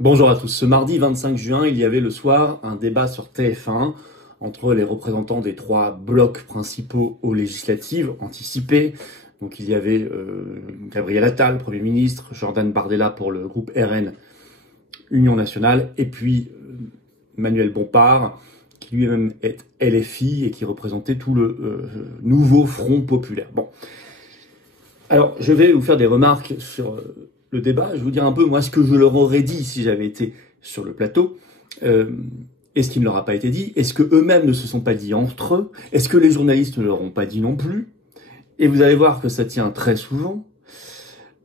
Bonjour à tous. Ce mardi 25 juin, il y avait le soir un débat sur TF1 entre les représentants des trois blocs principaux aux législatives anticipées. Donc il y avait Gabriel Attal, Premier ministre, Jordan Bardella pour le groupe RN Union nationale, et puis Manuel Bompard, qui lui-même est LFI et qui représentait tout le nouveau Front populaire. Bon. Alors, je vais vous faire des remarques sur le débat. Je vais vous dire un peu, moi, ce que je leur aurais dit si j'avais été sur le plateau. Est-ce qu'il ne leur a pas été dit? Est-ce que eux-mêmes ne se sont pas dit entre eux? Est-ce que les journalistes ne leur ont pas dit non plus? Et vous allez voir que ça tient très souvent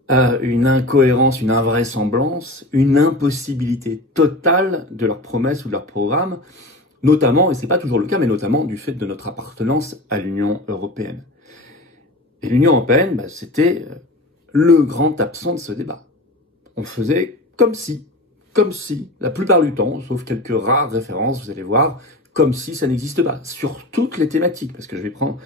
à une incohérence, une invraisemblance, une impossibilité totale de leurs promesses ou de leur programme, notamment, et c'est pas toujours le cas, mais notamment du fait de notre appartenance à l'Union européenne. Et l'Union européenne, c'était le grand absent de ce débat. On faisait comme si, la plupart du temps, sauf quelques rares références, vous allez voir, comme si ça n'existe pas, sur toutes les thématiques, parce que je vais prendre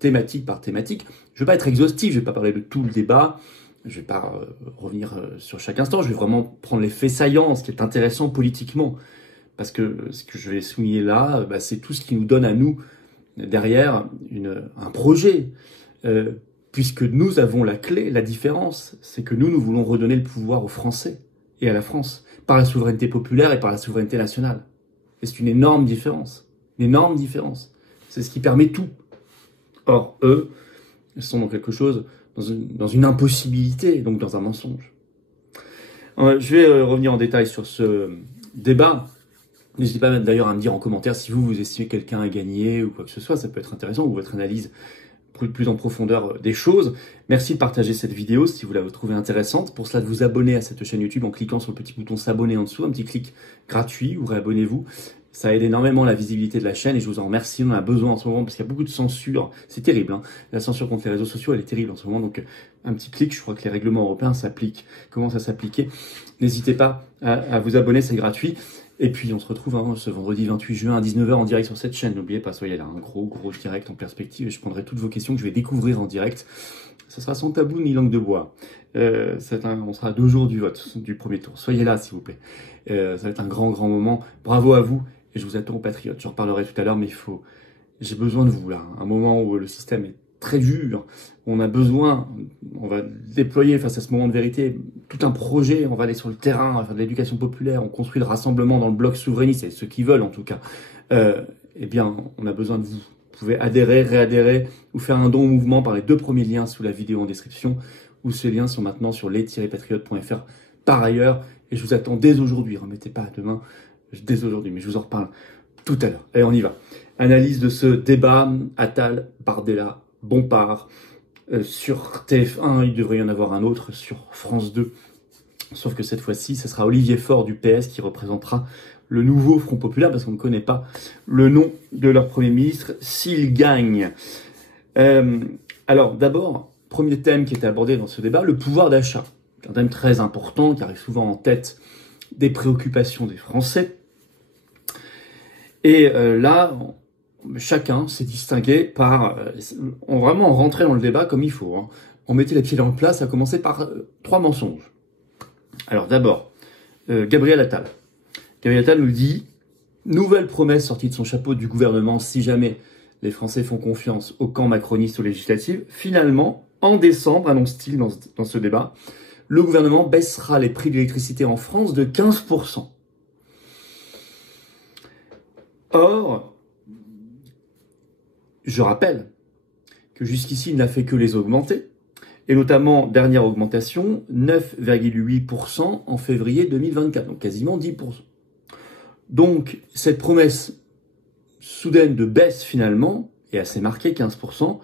thématique par thématique. Je vais pas être exhaustif, je vais pas parler de tout le débat, je vais pas revenir sur chaque instant, je vais vraiment prendre les faits saillants, ce qui est intéressant politiquement, parce que ce que je vais souligner là, c'est tout ce qui nous donne à nous, derrière, un projet, puisque nous avons la clé. La différence, c'est que nous voulons redonner le pouvoir aux Français et à la France, par la souveraineté populaire et par la souveraineté nationale. Et c'est une énorme différence. Une énorme différence. C'est ce qui permet tout. Or, eux, ils sont dans quelque chose, dans une impossibilité, donc dans un mensonge. Je vais revenir en détail sur ce débat. N'hésitez pas d'ailleurs à me dire en commentaire si vous estimez que quelqu'un a gagné ou quoi que ce soit. Ça peut être intéressant, ou votre analyse plus en profondeur des choses. Merci de partager cette vidéo si vous la trouvez intéressante. Pour cela, de vous abonner à cette chaîne YouTube en cliquant sur le petit bouton s'abonner en dessous, un petit clic gratuit, ou réabonnez-vous. Ça aide énormément la visibilité de la chaîne et je vous en remercie. On en a besoin en ce moment parce qu'il y a beaucoup de censure. C'est terrible, hein. La censure contre les réseaux sociaux, elle est terrible en ce moment. Donc, un petit clic, je crois que les règlements européens commencent à s'appliquer. N'hésitez pas à vous abonner, c'est gratuit. Et puis on se retrouve ce vendredi 28 juin à 19h en direct sur cette chaîne. N'oubliez pas, soyez là, un gros direct en perspective et je prendrai toutes vos questions que je vais découvrir en direct. Ce sera sans tabou ni langue de bois. On sera à 2 jours du vote, du premier tour. Soyez là, s'il vous plaît. Ça va être un grand moment. Bravo à vous et je vous attends aux patriotes. J'en reparlerai tout à l'heure, mais j'ai besoin de vous là. Un moment où le système est très dur, on a besoin, on va déployer face à ce moment de vérité tout un projet, on va aller sur le terrain, on va faire de l'éducation populaire, on construit le rassemblement dans le bloc souverainiste, et ceux qui veulent en tout cas, eh bien on a besoin de vous. Vous pouvez adhérer, réadhérer, ou faire un don au mouvement par les 2 premiers liens sous la vidéo en description, ou ces liens sont maintenant sur les-patriotes.fr par ailleurs, et je vous attends dès aujourd'hui, remettez pas à demain, dès aujourd'hui, mais je vous en reparle tout à l'heure. Allez, on y va. Analyse de ce débat, Attal, Bardella, Bompard, sur TF1, il devrait y en avoir un autre sur France 2. Sauf que cette fois-ci, ce sera Olivier Faure du PS qui représentera le nouveau Front populaire, parce qu'on ne connaît pas le nom de leur Premier ministre s'il gagne. Alors d'abord, premier thème qui était abordé dans ce débat, le pouvoir d'achat. Un thème très important qui arrive souvent en tête des préoccupations des Français. Et là, chacun s'est distingué par... on vraiment rentrait dans le débat comme il faut. Hein. On mettait les pieds dans le plat, ça a commencé par 3 mensonges. Alors d'abord, Gabriel Attal. Gabriel Attal nous dit « Nouvelle promesse sortie de son chapeau du gouvernement si jamais les Français font confiance au camp macroniste aux législatives. Finalement, en décembre, annonce-t-il dans ce débat, le gouvernement baissera les prix de l'électricité en France de 15%. Or, je rappelle que jusqu'ici, il n'a fait que les augmenter, et notamment, dernière augmentation, 9,8% en février 2024, donc quasiment 10%. Donc, cette promesse soudaine de baisse, finalement, est assez marquée, 15%.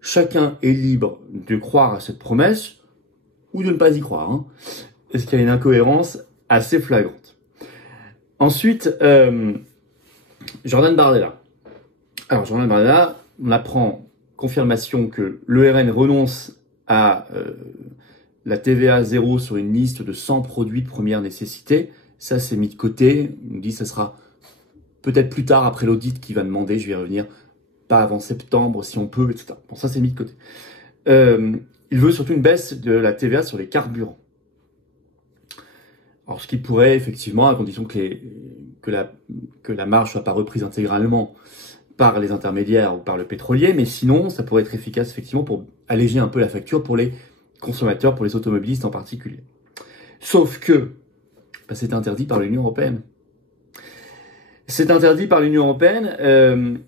Chacun est libre de croire à cette promesse, ou de ne pas y croire. Hein. Est-ce qu'il y a une incohérence assez flagrante? Ensuite, Jordan Bardella. Alors, Jordan Bardella, on apprend confirmation que l'ERN renonce à la TVA 0 sur une liste de 100 produits de première nécessité. Ça, c'est mis de côté. On dit que ça sera peut-être plus tard, après l'audit qui va demander, je vais y revenir, pas avant septembre, si on peut, etc. Bon, ça, c'est mis de côté. Il veut surtout une baisse de la TVA sur les carburants. Alors, ce qui pourrait, effectivement, à condition que la marge soit pas reprise intégralement par les intermédiaires ou par le pétrolier, mais sinon, ça pourrait être efficace, effectivement, pour alléger un peu la facture pour les consommateurs, pour les automobilistes en particulier. Sauf que, c'est interdit par l'Union européenne. C'est interdit par l'Union européenne,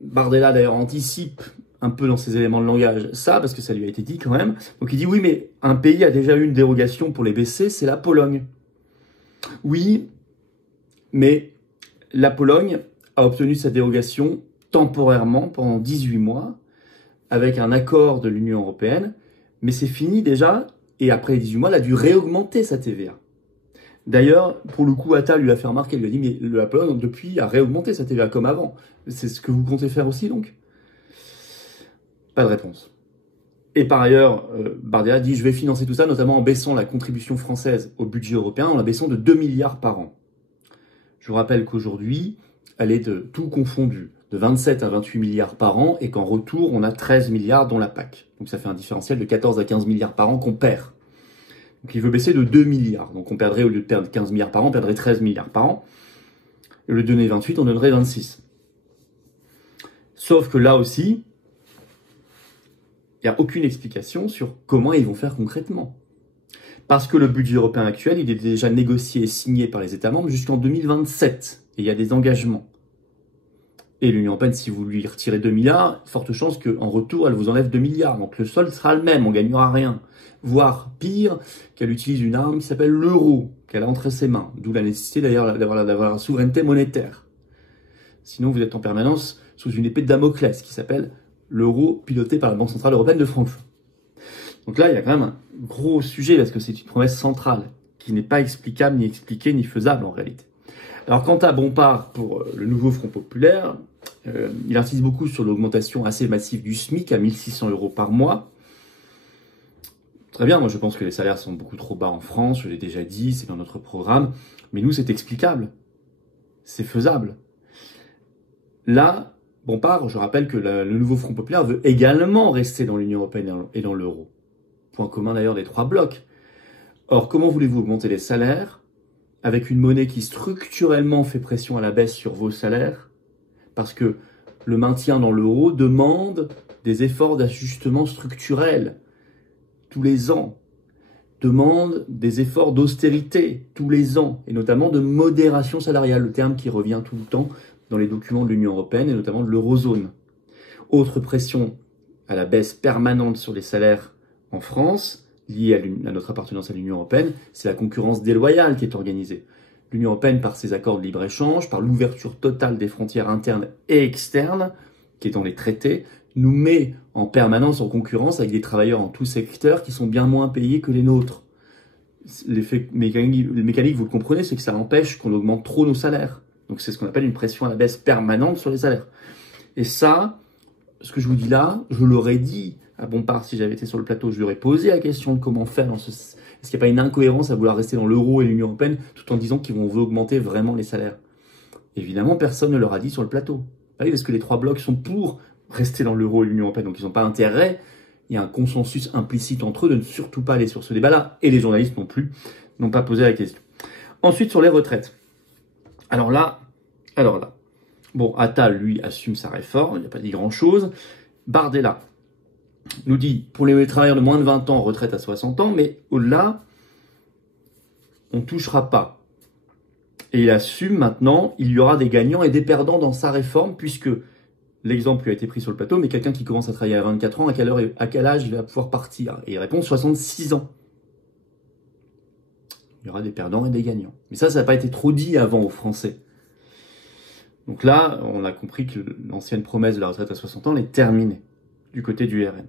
Bardella, d'ailleurs, anticipe un peu dans ses éléments de langage ça, parce que ça lui a été dit quand même. Donc il dit oui, mais un pays a déjà eu une dérogation pour les baisser, c'est la Pologne. Oui, mais la Pologne a obtenu sa dérogation temporairement pendant 18 mois avec un accord de l'Union européenne, mais c'est fini déjà, et après les 18 mois, elle a dû réaugmenter sa TVA. D'ailleurs, pour le coup, Attal lui a fait remarquer, il lui a dit, mais la Pologne, depuis, a réaugmenté sa TVA comme avant. C'est ce que vous comptez faire aussi, donc? Pas de réponse. Et par ailleurs, Bardella dit, je vais financer tout ça, notamment en baissant la contribution française au budget européen, en la baissant de 2 milliards par an. Je vous rappelle qu'aujourd'hui, elle est de tout confondu, de 27 à 28 milliards par an, et qu'en retour, on a 13 milliards dans la PAC. Donc ça fait un différentiel de 14 à 15 milliards par an qu'on perd. Donc il veut baisser de 2 milliards. Donc on perdrait, au lieu de perdre 15 milliards par an, on perdrait 13 milliards par an. Et au lieu de donner 28, on donnerait 26. Sauf que là aussi, il n'y a aucune explication sur comment ils vont faire concrètement. Parce que le budget européen actuel, il est déjà négocié et signé par les États membres jusqu'en 2027. Et il y a des engagements. Et l'Union européenne, si vous lui retirez 2 milliards, forte chance qu'en retour, elle vous enlève 2 milliards. Donc le solde sera le même, on ne gagnera rien. Voire pire, qu'elle utilise une arme qui s'appelle l'euro, qu'elle a entre ses mains. D'où la nécessité d'ailleurs d'avoir la souveraineté monétaire. Sinon, vous êtes en permanence sous une épée de Damoclès qui s'appelle l'euro piloté par la Banque Centrale Européenne de Francfort. Donc là, il y a quand même un gros sujet parce que c'est une promesse centrale qui n'est pas explicable, ni expliquée, ni faisable en réalité. Alors quant à Bompard pour le nouveau Front Populaire, il insiste beaucoup sur l'augmentation assez massive du SMIC à 1 600 € par mois. Très bien, moi je pense que les salaires sont beaucoup trop bas en France, je l'ai déjà dit, c'est dans notre programme, mais nous c'est explicable, c'est faisable. Là, Bompard, je rappelle que le nouveau Front Populaire veut également rester dans l'Union européenne et dans l'euro. Point commun d'ailleurs des 3 blocs. Or, comment voulez-vous augmenter les salaires avec une monnaie qui structurellement fait pression à la baisse sur vos salaires? Parce que le maintien dans l'euro demande des efforts d'ajustement structurel tous les ans, demande des efforts d'austérité tous les ans, et notamment de modération salariale, le terme qui revient tout le temps dans les documents de l'Union européenne et notamment de l'eurozone. Autre pression à la baisse permanente sur les salaires en France, liée à notre appartenance à l'Union européenne, c'est la concurrence déloyale qui est organisée. L'Union européenne, par ses accords de libre-échange, par l'ouverture totale des frontières internes et externes, qui est dans les traités, nous met en permanence en concurrence avec des travailleurs en tous secteurs qui sont bien moins payés que les nôtres. L'effet mécanique, vous le comprenez, c'est que ça empêche qu'on augmente trop nos salaires. Donc c'est ce qu'on appelle une pression à la baisse permanente sur les salaires. Et ça, ce que je vous dis là, je l'aurais dit à Bompard si j'avais été sur le plateau, je lui aurais posé la question de comment faire dans ce... Est-ce qu'il n'y a pas une incohérence à vouloir rester dans l'euro et l'Union européenne tout en disant qu'ils vont augmenter vraiment les salaires? Évidemment, personne ne leur a dit sur le plateau. Oui, parce que les 3 blocs sont pour rester dans l'euro et l'Union européenne, donc ils n'ont pas intérêt. Il y a un consensus implicite entre eux de ne surtout pas aller sur ce débat-là, et les journalistes non plus n'ont pas posé la question. Ensuite, sur les retraites. Alors là, bon, Attal, lui, assume sa réforme, il n'a pas dit grand-chose. Bardella nous dit, pour les travailleurs de moins de 20 ans, retraite à 60 ans, mais au-delà, on ne touchera pas. Et il assume maintenant, il y aura des gagnants et des perdants dans sa réforme, puisque l'exemple lui a été pris sur le plateau, mais quelqu'un qui commence à travailler à 24 ans, à quel âge il va pouvoir partir? Et il répond 66 ans. Il y aura des perdants et des gagnants. Mais ça n'a pas été trop dit avant aux Français. Donc là, on a compris que l'ancienne promesse de la retraite à 60 ans est terminée, du côté du RN.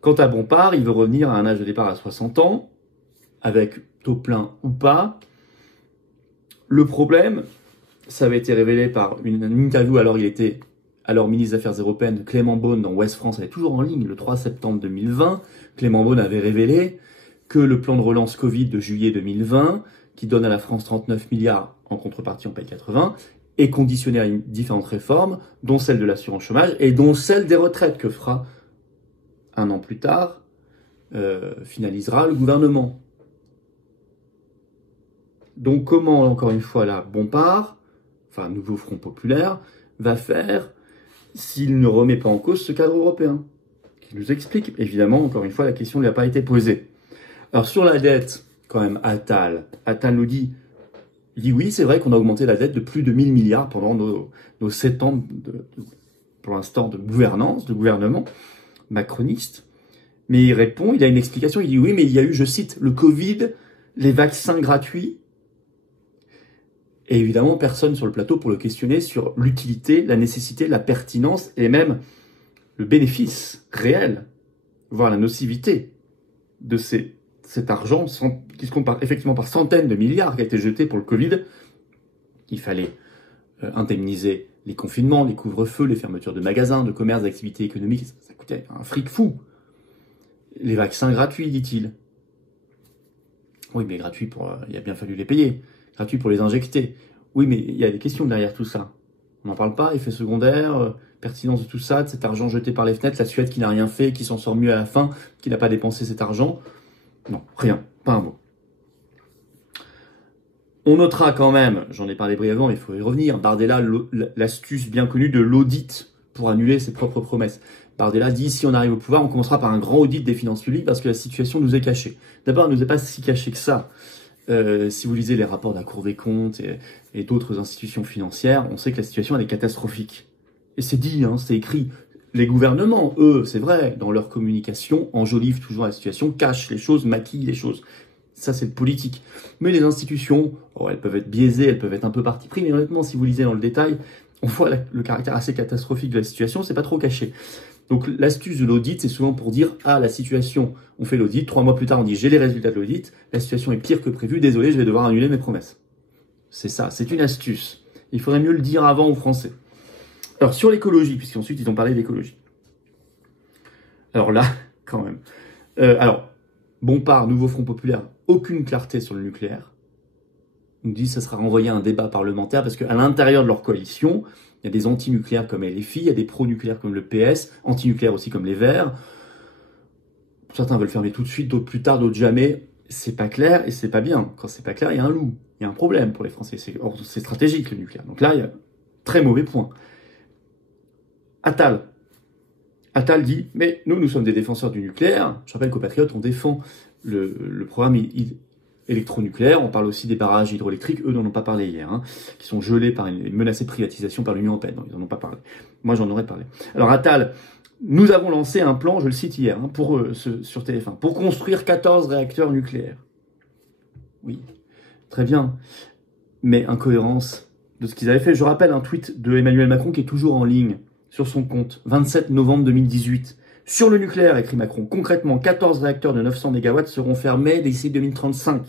Quant à Bompard, il veut revenir à un âge de départ à 60 ans, avec taux plein ou pas. Le problème, ça avait été révélé par une interview, alors il était ministre des Affaires européennes, Clément Beaune, dans Ouest France, elle est toujours en ligne, le 3 septembre 2020. Clément Beaune avait révélé que le plan de relance Covid de juillet 2020, qui donne à la France 39 milliards, en contrepartie on paye 80, est conditionné à différentes réformes, dont celle de l'assurance chômage et dont celle des retraites que fera un an plus tard, finalisera le gouvernement. Donc comment, encore une fois, là, Bompard, enfin, nouveau Front Populaire, va faire s'il ne remet pas en cause ce cadre européen? Qui nous explique, évidemment, encore une fois, la question ne lui a pas été posée. Alors sur la dette, quand même, Attal nous dit, il dit oui, c'est vrai qu'on a augmenté la dette de plus de 1000 milliards pendant nos 7 ans, pour l'instant, de gouvernance, de gouvernement macroniste. Mais il répond, il a une explication, il dit oui, mais il y a eu, je cite, le Covid, les vaccins gratuits. Et évidemment, personne sur le plateau pour le questionner sur l'utilité, la nécessité, la pertinence et même le bénéfice réel, voire la nocivité de cet argent qui se compte effectivement par centaines de milliards qui a été jeté pour le Covid. Il fallait indemniser les confinements, les couvre-feux, les fermetures de magasins, de commerces, d'activités économiques. Ça coûtait un fric fou. Les vaccins gratuits, dit-il. Oui, mais gratuits il a bien fallu les payer. Gratuits pour les injecter. Oui, mais il y a des questions derrière tout ça. On n'en parle pas, effet secondaire, pertinence de tout ça, de cet argent jeté par les fenêtres, la Suède qui n'a rien fait, qui s'en sort mieux à la fin, qui n'a pas dépensé cet argent. Non, rien, pas un mot. On notera quand même, j'en ai parlé brièvement, mais il faut y revenir, Bardella, l'astuce bien connue de l'audit pour annuler ses propres promesses. Bardella dit, si on arrive au pouvoir, on commencera par un grand audit des finances publiques parce que la situation nous est cachée. D'abord, elle ne nous est pas si cachée que ça. Si vous lisez les rapports de la Cour des comptes et d'autres institutions financières, on sait que la situation elle est catastrophique. Et c'est dit, hein, c'est écrit. Les gouvernements, eux, c'est vrai, dans leur communication, enjolivent toujours la situation, cachent les choses, maquillent les choses. Ça, c'est le politique. Mais les institutions, elles peuvent être biaisées, elles peuvent être un peu parti pris, mais honnêtement, si vous lisez dans le détail, on voit le caractère assez catastrophique de la situation, c'est pas trop caché. Donc l'astuce de l'audit, c'est souvent pour dire « Ah, la situation, on fait l'audit, 3 mois plus tard, on dit « J'ai les résultats de l'audit, la situation est pire que prévu, désolé, je vais devoir annuler mes promesses. » C'est ça, c'est une astuce. Il faudrait mieux le dire avant aux Français. Alors sur l'écologie, puisqu'ensuite ils ont parlé d'écologie. Alors là, quand même. Bompard, nouveau Front Populaire, aucune clarté sur le nucléaire. On nous dit que ça sera renvoyé à un débat parlementaire parce qu'à l'intérieur de leur coalition, il y a des anti-nucléaires comme LFI, il y a des pro-nucléaires comme le PS, anti-nucléaires aussi comme les Verts. Certains veulent fermer tout de suite, d'autres plus tard, d'autres jamais. C'est pas clair et c'est pas bien. Quand c'est pas clair, il y a un loup. Il y a un problème pour les Français. C'est stratégique le nucléaire. Donc là, il y a très mauvais point. Attal dit, mais nous sommes des défenseurs du nucléaire. Je rappelle qu'aux Patriotes, on défend le programme électronucléaire. On parle aussi des barrages hydroélectriques. Eux n'en ont pas parlé hier, hein, qui sont gelés par une menacée privatisation par l'Union européenne. Non, ils n'en ont pas parlé. Moi, j'en aurais parlé. Alors Attal, nous avons lancé un plan, je le cite hier, hein, sur TF1, pour construire 14 réacteurs nucléaires. Oui, très bien. Mais incohérence de ce qu'ils avaient fait. Je rappelle un tweet de Emmanuel Macron qui est toujours en ligne sur son compte, 27 novembre 2018. Sur le nucléaire, écrit Macron, concrètement, 14 réacteurs de 900 MW seront fermés d'ici 2035.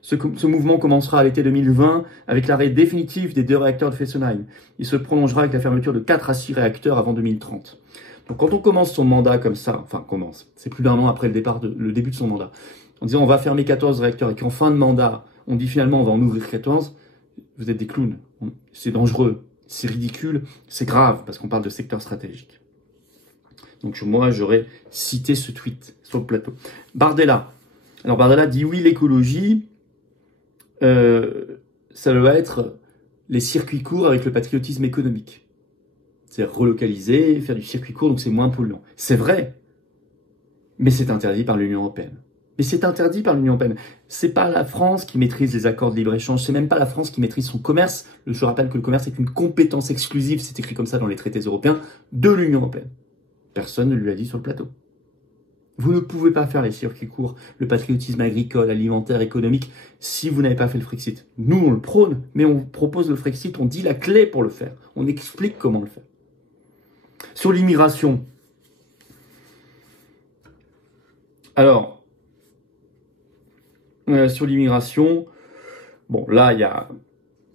Ce mouvement commencera à l'été 2020 avec l'arrêt définitif des 2 réacteurs de Fessenheim. Il se prolongera avec la fermeture de 4 à 6 réacteurs avant 2030. Donc quand on commence son mandat comme ça, enfin c'est plus d'1 an après le début de son mandat, en disant on va fermer 14 réacteurs et qu'en fin de mandat, on dit finalement on va en ouvrir 14, vous êtes des clowns. C'est dangereux, c'est ridicule, c'est grave parce qu'on parle de secteur stratégique. Donc moi j'aurais cité ce tweet sur le plateau. Bardella. Alors Bardella dit oui l'écologie, ça doit être les circuits courts avec le patriotisme économique. C'est relocaliser, faire du circuit court, donc c'est moins polluant. C'est vrai, mais c'est interdit par l'Union européenne. Mais c'est interdit par l'Union européenne. C'est pas la France qui maîtrise les accords de libre-échange, c'est même pas la France qui maîtrise son commerce. Je rappelle que le commerce est une compétence exclusive, c'est écrit comme ça dans les traités européens, de l'Union européenne. Personne ne lui a dit sur le plateau. Vous ne pouvez pas faire les circuits courts, le patriotisme agricole, alimentaire, économique, si vous n'avez pas fait le Frexit. Nous, on le prône, mais on propose le Frexit, on dit la clé pour le faire. On explique comment le faire. Sur l'immigration. Alors, sur l'immigration, bon, là,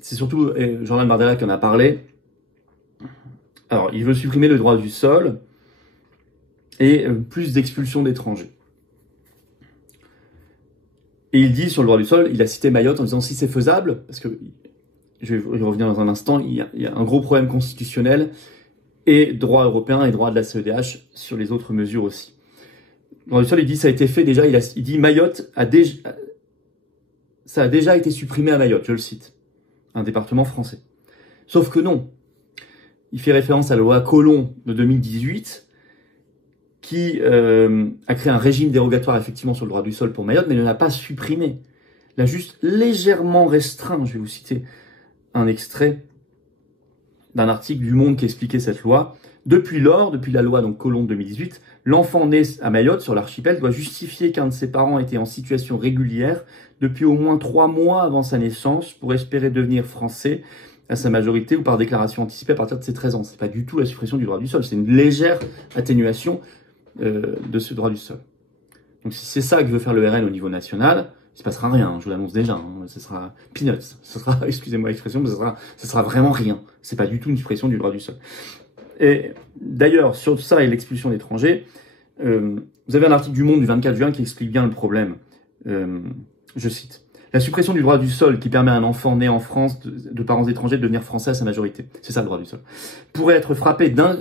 c'est surtout Jordan Bardella qui en a parlé. Alors, il veut supprimer le droit du sol et plus d'expulsion d'étrangers. Et il dit sur le droit du sol, il a cité Mayotte en disant si c'est faisable, parce que, je vais y revenir dans un instant, il y a un gros problème constitutionnel et droit européen et droit de la CEDH sur les autres mesures aussi. Le droit du sol, il dit ça a été fait déjà, il dit Mayotte a déjà... ça a déjà été supprimé à Mayotte, je le cite, un département français. Sauf que non, il fait référence à la loi Collomb de 2018, qui a créé un régime dérogatoire effectivement sur le droit du sol pour Mayotte, mais ne l'a pas supprimé. L'a juste légèrement restreint. Je vais vous citer un extrait d'un article du Monde qui expliquait cette loi. Depuis lors, depuis la loi donc Collomb de 2018, l'enfant né à Mayotte, sur l'archipel, doit justifier qu'un de ses parents était en situation régulière depuis au moins 3 mois avant sa naissance pour espérer devenir français à sa majorité ou par déclaration anticipée à partir de ses 13 ans. C'est pas du tout la suppression du droit du sol, c'est une légère atténuation de ce droit du sol. Donc si c'est ça que veut faire le RN au niveau national, il se passera rien, je vous l'annonce déjà, hein, ce sera peanuts, ce sera, excusez-moi l'expression, mais ce sera vraiment rien. C'est pas du tout une suppression du droit du sol. Et d'ailleurs, sur ça et l'expulsion d'étrangers, vous avez un article du Monde du 24 juin qui explique bien le problème. Je cite. La suppression du droit du sol qui permet à un enfant né en France de parents étrangers de devenir français à sa majorité. C'est ça le droit du sol.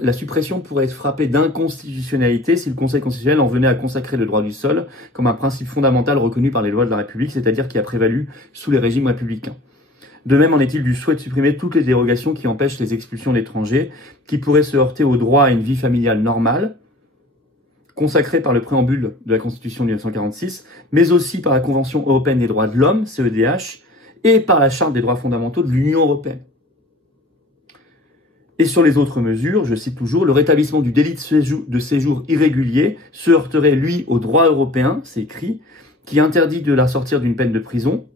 La suppression pourrait être frappée d'inconstitutionnalité si le Conseil constitutionnel en venait à consacrer le droit du sol comme un principe fondamental reconnu par les lois de la République, c'est-à-dire qui a prévalu sous les régimes républicains. De même en est-il du souhait de supprimer toutes les dérogations qui empêchent les expulsions d'étrangers, qui pourraient se heurter au droit à une vie familiale normale, consacré par le préambule de la Constitution de 1946, mais aussi par la Convention européenne des droits de l'homme, CEDH, et par la Charte des droits fondamentaux de l'Union européenne. Et sur les autres mesures, je cite toujours, le rétablissement du délit de séjour irrégulier se heurterait, lui, au droit européen, c'est écrit, qui interdit de la sortir d'une peine de prison,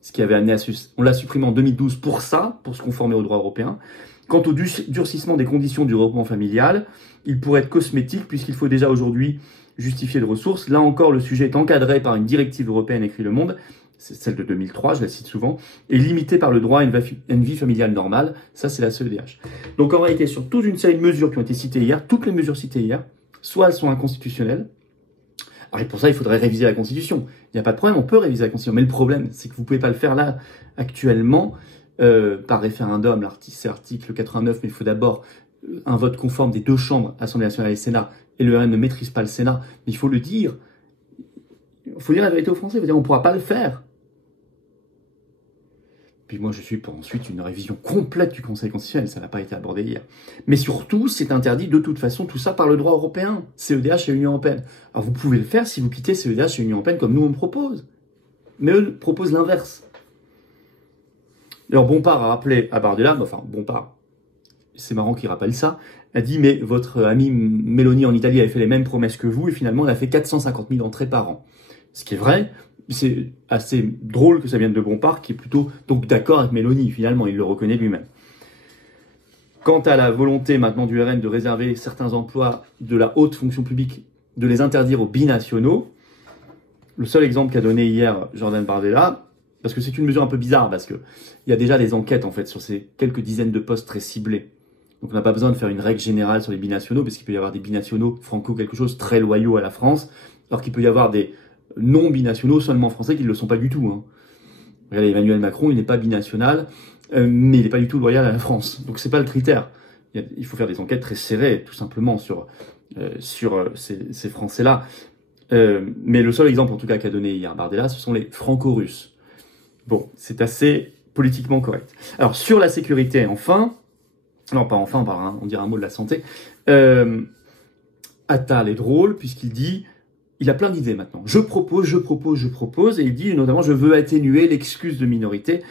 ce qui avait amené à... On l'a supprimé en 2012 pour ça, pour se conformer au droit européen. Quant au durcissement des conditions du regroupement familial, il pourrait être cosmétique puisqu'il faut déjà aujourd'hui justifier de ressources. Là encore, le sujet est encadré par une directive européenne, écrit Le Monde, c'est celle de 2003, je la cite souvent, et limité par le droit à une vie familiale normale, ça c'est la CEDH. Donc en réalité, sur toute une série de mesures qui ont été citées hier, toutes les mesures citées hier, soit elles sont inconstitutionnelles, alors pour ça il faudrait réviser la Constitution. Il n'y a pas de problème, on peut réviser la Constitution, mais le problème c'est que vous ne pouvez pas le faire là, actuellement, par référendum, c'est l'article 89, mais il faut d'abord un vote conforme des 2 chambres, Assemblée nationale et Sénat, et le RN ne maîtrise pas le Sénat, mais il faut le dire. Il faut dire la vérité aux Français, il faut dire on ne pourra pas le faire. Puis moi je suis pour ensuite une révision complète du Conseil constitutionnel, ça n'a pas été abordé hier. Mais surtout, c'est interdit de toute façon tout ça par le droit européen, CEDH et Union européenne. Alors vous pouvez le faire si vous quittez CEDH et Union européenne comme nous on propose. Mais eux proposent l'inverse. Alors Bompard a rappelé à Bardella, enfin Bompard, c'est marrant qu'il rappelle ça, a dit mais votre amie Meloni en Italie avait fait les mêmes promesses que vous et finalement elle a fait 450 000 entrées par an. Ce qui est vrai, c'est assez drôle que ça vienne de Bompard qui est plutôt donc d'accord avec Meloni finalement, il le reconnaît lui-même. Quant à la volonté maintenant du RN de réserver certains emplois de la haute fonction publique, de les interdire aux binationaux, le seul exemple qu'a donné hier Jordan Bardella, parce que c'est une mesure un peu bizarre, parce que il y a déjà des enquêtes en fait sur ces quelques dizaines de postes très ciblés. Donc on n'a pas besoin de faire une règle générale sur les binationaux, parce qu'il peut y avoir des binationaux franco quelque chose très loyaux à la France, alors qu'il peut y avoir des non-binationaux seulement français qui ne le sont pas du tout. Hein. Regardez, Emmanuel Macron, il n'est pas binational, mais il n'est pas du tout loyal à la France. Donc c'est pas le critère. Il faut faire des enquêtes très serrées, tout simplement, sur ces Français-là. Mais le seul exemple, en tout cas, qu'a donné hier Bardella, ce sont les franco-russes. Bon, c'est assez politiquement correct. Alors, sur la sécurité, enfin, non, pas enfin, on dirait un mot de la santé, Attal est drôle, puisqu'il dit, il a plein d'idées maintenant. Je propose, et il dit notamment, je veux atténuer l'excuse de minorité.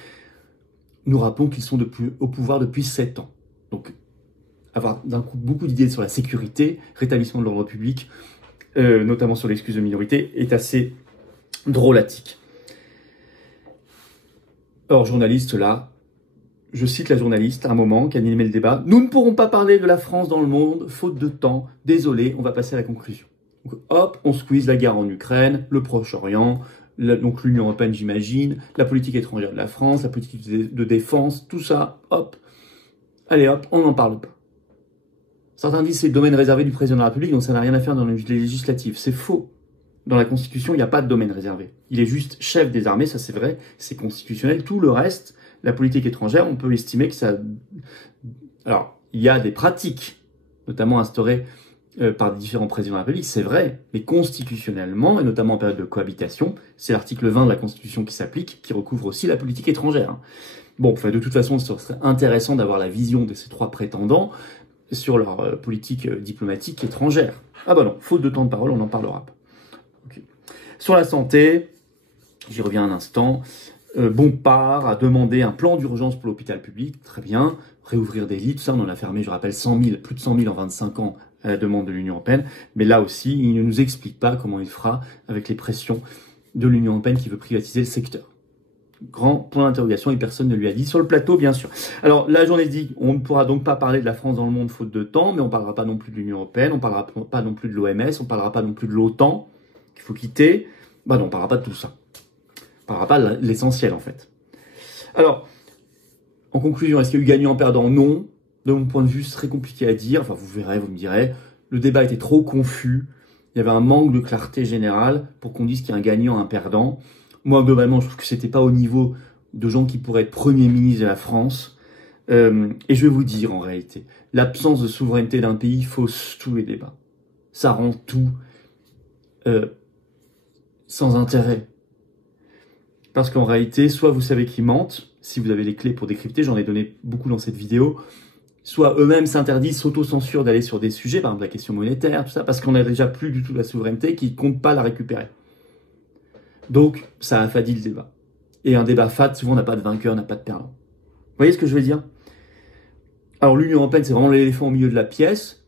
Nous rappelons qu'ils sont au pouvoir depuis 7 ans. Donc, avoir d'un coup beaucoup d'idées sur la sécurité, rétablissement de l'ordre public, notamment sur l'excuse de minorité, est assez drôlatique. Or, journaliste là, je cite la journaliste à un moment qui a animé le débat. Nous ne pourrons pas parler de la France dans le monde, faute de temps. Désolé, on va passer à la conclusion. Donc, hop, on squeeze la guerre en Ukraine, le Proche-Orient, donc l'Union européenne, j'imagine, la politique étrangère de la France, la politique de défense, tout ça, hop. Allez hop, on n'en parle pas. Certains disent que c'est le domaine réservé du président de la République, donc ça n'a rien à faire dans les législatives. C'est faux. Dans la Constitution, il n'y a pas de domaine réservé. Il est juste chef des armées, ça c'est vrai, c'est constitutionnel. Tout le reste, la politique étrangère, on peut estimer que ça... Alors, il y a des pratiques, notamment instaurer par différents présidents de la République, c'est vrai, mais constitutionnellement, et notamment en période de cohabitation, c'est l'article 20 de la Constitution qui s'applique, qui recouvre aussi la politique étrangère. Bon, enfin, de toute façon, ce serait intéressant d'avoir la vision de ces trois prétendants sur leur politique diplomatique étrangère. Ah bah non, faute de temps de parole, on n'en parlera pas. Okay. Sur la santé, j'y reviens un instant, Bompard a demandé un plan d'urgence pour l'hôpital public, très bien, réouvrir des lits, tout ça, on en a fermé, je rappelle, 100 000, plus de 100 000 en 25 ans à la demande de l'Union européenne, mais là aussi, il ne nous explique pas comment il fera avec les pressions de l'Union européenne qui veut privatiser le secteur. Grand point d'interrogation et personne ne lui a dit sur le plateau, bien sûr. Alors là, j'en ai dit, on ne pourra donc pas parler de la France dans le monde faute de temps, mais on ne parlera pas non plus de l'Union européenne, on ne parlera pas non plus de l'OMS, on ne parlera pas non plus de l'OTAN, qu'il faut quitter. Bah non, on ne parlera pas de tout ça. On ne parlera pas de l'essentiel, en fait. Alors, en conclusion, est-ce qu'il y a eu gagnant-perdant? Non. De mon point de vue, c'est très compliqué à dire. Enfin, vous verrez, vous me direz. Le débat était trop confus. Il y avait un manque de clarté générale pour qu'on dise qu'il y a un gagnant, un perdant. Moi, globalement, je trouve que c'était pas au niveau de gens qui pourraient être Premier ministre de la France. Et je vais vous dire, en réalité, l'absence de souveraineté d'un pays fausse tous les débats. Ça rend tout sans intérêt. Parce qu'en réalité, soit vous savez qu'ils mentent, si vous avez les clés pour décrypter, j'en ai donné beaucoup dans cette vidéo, soit eux-mêmes s'interdisent, s'auto-censurent d'aller sur des sujets, par exemple la question monétaire, tout ça, parce qu'on n'a déjà plus du tout la souveraineté, qu'ils ne comptent pas la récupérer. Donc, ça affadit le débat. Et un débat fade, souvent, n'a pas de vainqueur, n'a pas de perdant. Vous voyez ce que je veux dire? Alors, l'Union européenne, c'est vraiment l'éléphant au milieu de la pièce.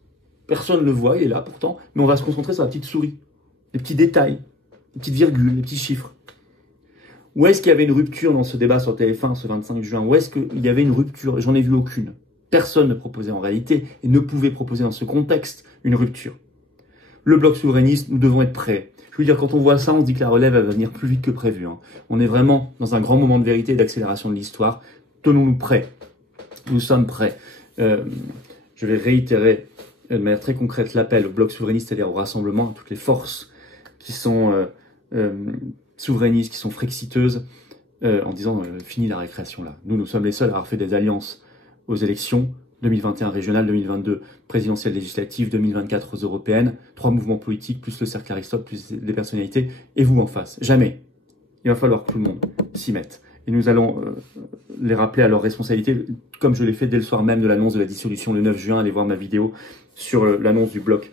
Personne ne le voit, il est là pourtant. Mais on va se concentrer sur la petite souris. Les petits détails, les petites virgules, les petits chiffres. Où est-ce qu'il y avait une rupture dans ce débat sur TF1 ce 25 juin? Où est-ce qu'il y avait une rupture? J'en ai vu aucune. Personne ne proposait en réalité et ne pouvait proposer dans ce contexte une rupture. Le bloc souverainiste, nous devons être prêts. Je veux dire, quand on voit ça, on se dit que la relève elle va venir plus vite que prévu. Hein. On est vraiment dans un grand moment de vérité et d'accélération de l'histoire. Tenons-nous prêts. Nous sommes prêts. Je vais réitérer de manière très concrète l'appel au bloc souverainiste, c'est-à-dire au rassemblement, à toutes les forces qui sont souverainistes, qui sont frexiteuses, en disant fini la récréation là. Nous sommes les seuls à avoir fait des alliances aux élections 2021 régionales, 2022 présidentielles législatives, 2024 aux européennes, 3 mouvements politiques, plus le cercle Aristote, plus des personnalités, et vous en face. Jamais. Il va falloir que tout le monde s'y mette. Et nous allons les rappeler à leurs responsabilités, comme je l'ai fait dès le soir même de l'annonce de la dissolution le 9 juin. Allez voir ma vidéo sur l'annonce du bloc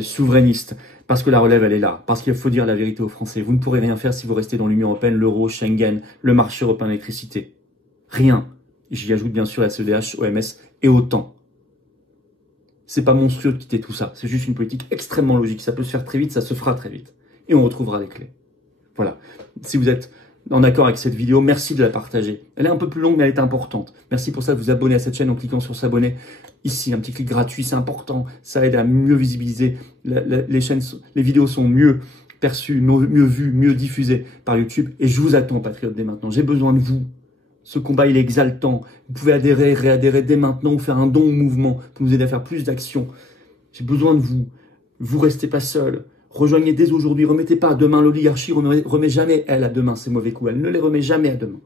souverainiste. Parce que la relève, elle est là. Parce qu'il faut dire la vérité aux Français. Vous ne pourrez rien faire si vous restez dans l'Union européenne, l'euro, Schengen, le marché européen d'électricité. Rien. J'y ajoute bien sûr la CEDH, OMS et OTAN. C'est pas monstrueux de quitter tout ça. C'est juste une politique extrêmement logique. Ça peut se faire très vite, ça se fera très vite. Et on retrouvera les clés. Voilà. Si vous êtes en accord avec cette vidéo, merci de la partager. Elle est un peu plus longue, mais elle est importante. Merci pour ça de vous abonner à cette chaîne en cliquant sur s'abonner. Ici, un petit clic gratuit, c'est important. Ça aide à mieux visibiliser. Les vidéos sont mieux perçues, mieux vues, mieux diffusées par YouTube. Et je vous attends, patriotes, dès maintenant. J'ai besoin de vous. Ce combat, il est exaltant. Vous pouvez adhérer, réadhérer dès maintenant ou faire un don au mouvement pour nous aider à faire plus d'actions. J'ai besoin de vous. Vous restez pas seuls. Rejoignez dès aujourd'hui. Remettez pas à demain. L'oligarchie remet jamais elle à demain ses mauvais coups. Elle ne les remet jamais à demain.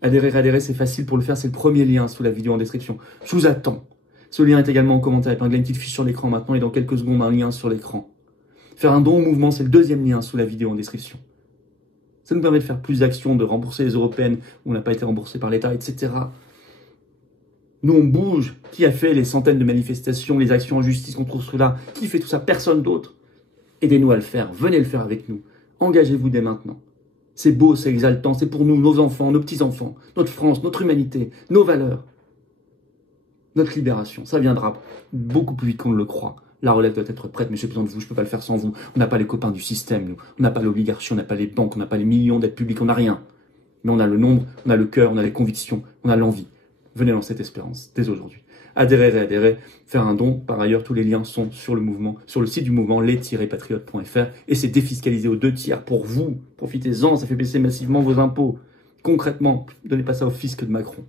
Adhérer, réadhérer, c'est facile pour le faire. C'est le premier lien sous la vidéo en description. Je vous attends. Ce lien est également en commentaire épinglé. Une petite fiche sur l'écran maintenant et dans quelques secondes un lien sur l'écran. Faire un don au mouvement, c'est le deuxième lien sous la vidéo en description. Ça nous permet de faire plus d'actions, de rembourser les européennes où on n'a pas été remboursé par l'État, etc. Nous, on bouge. Qui a fait les centaines de manifestations, les actions en justice contre cela? Qui fait tout ça? Personne d'autre. Aidez-nous à le faire. Venez le faire avec nous. Engagez-vous dès maintenant. C'est beau, c'est exaltant. C'est pour nous, nos enfants, nos petits-enfants, notre France, notre humanité, nos valeurs, notre libération. Ça viendra beaucoup plus vite qu'on ne le croit. La relève doit être prête, mais j'ai besoin de vous, je ne peux pas le faire sans vous. On n'a pas les copains du système, nous. On n'a pas l'oligarchie, on n'a pas les banques, on n'a pas les millions d'aides publiques, on n'a rien. Mais on a le nombre, on a le cœur, on a les convictions, on a l'envie. Venez dans cette espérance, dès aujourd'hui. Adhérez, réadhérez, faire un don. Par ailleurs, tous les liens sont sur le mouvement, sur le site du mouvement, les-patriotes.fr. Et c'est défiscalisé aux 2/3 pour vous. Profitez-en, ça fait baisser massivement vos impôts. Concrètement, donnez pas ça au fisc de Macron.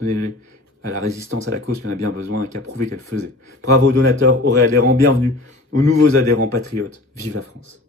Donnez-les à la résistance, à la cause qui en a bien besoin et qui a prouvé qu'elle faisait. Bravo aux donateurs, aux réadhérents, bienvenue aux nouveaux adhérents patriotes. Vive la France!